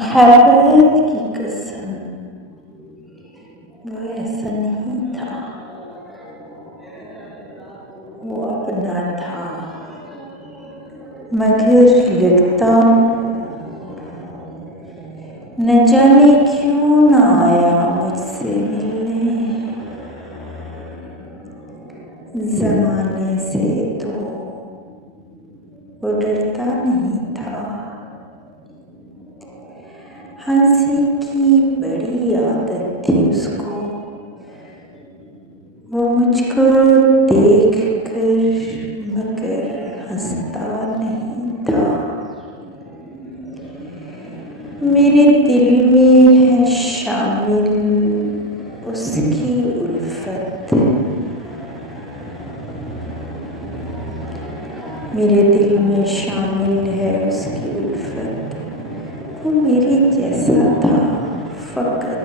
हैरत की कसम, वो ऐसा नहीं था। वो अपना था, मगर लगता न जाने क्यों ना आया मुझसे मिलने। जमाने से तो वो डरता नहीं था। हंसी की बड़ी आदत थी उसको। वो मुझको देख कर मगर हंसता नहीं था। मेरे दिल में है शामिल उसकी उल्फत। मेरे दिल में शामिल है उसकी उल्फत। वो मेरे जैसा था फकत।